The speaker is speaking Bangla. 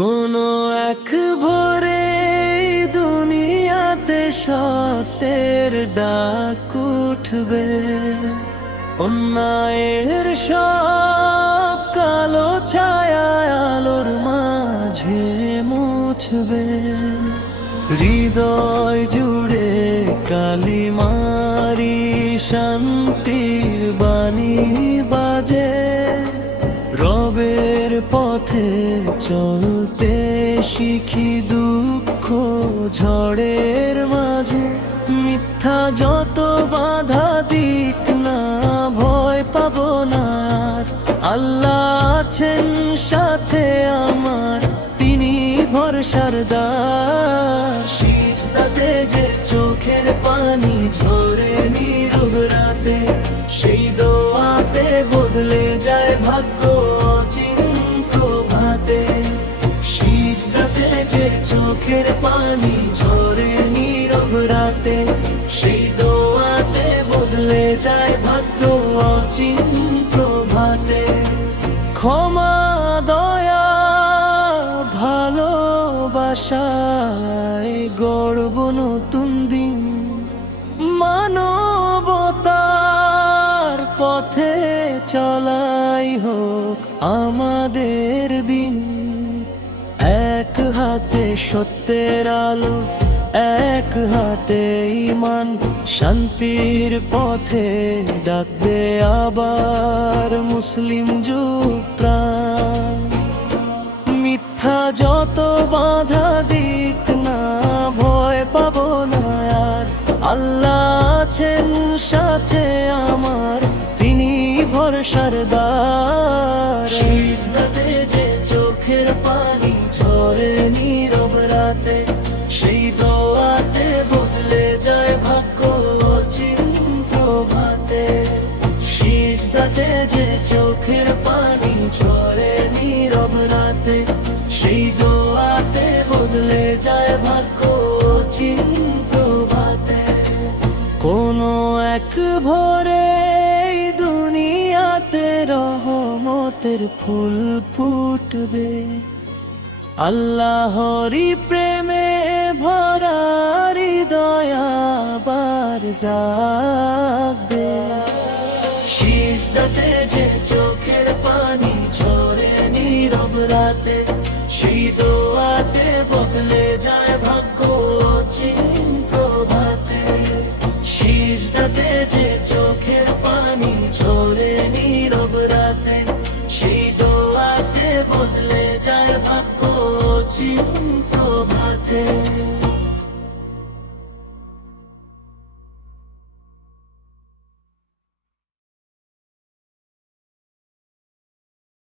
কোনো এক ভোরে দুনিয়াতে সত্যের ডাক উঠবে, অন্যায়ের সব কালো ছায়া আলোর মাঝে মুছবে। হৃদয় জুড়ে কালিমারি শান্তির বাণী বাজে, রবের পথে চলতে শিখি দুঃখ ঝড়ের মাঝে। মিথ্যা যত বাধা দিক না, ভয় পাবো না আর। আল্লাহ আছেন সাথে আমার, তিনি ভরসার দ্বার। সিজদাতে যে চোখের পানি ঝরে নীরব রাতে, সেই দোয়াতে বদলে যায় ভাগ্য প্রভাতে। সিজদাতে যে চোখের পানি ঝরে নীরব রাতে, সেই দোয়াতে বদলে যায় ভাগ্য অচিন প্রভাতে। ক্ষমা দয়া ভালোবাসায় গড়ব নতুন দিন, মানবতার পথে চলাই হোক আমাদের দিন। এক হাতে সত্যের আলো, এক হাতে ঈমান, শান্তির পথে ডাকবে আবার মুসলিম যুগ প্রাণ। মিথ্যা যত বাধা দিক না, ভয় পাবো না আর। আল্লাহ আছেন সাথে আমার, তিনি ভরসার দ্বার। সিজদাতে যে চোখের পানি ঝরে নীরব রাতে, সেই দোয়াতে বদলে যায় ভাগ্য অচিন প্রভাতে। সিজদাতে যে চোখের পানি ঝরে নীরব রাতে, সেই দোয়াতে বদলে যায় ভাগ্য অচিন প্রভাতে। কোনো এক ভোরে দুনিয়াতে রহমতের ফুল ফুটবে, আল্লাহরি প্রেমে ভরা হৃদয় আবার জাগবে। সিজদাতে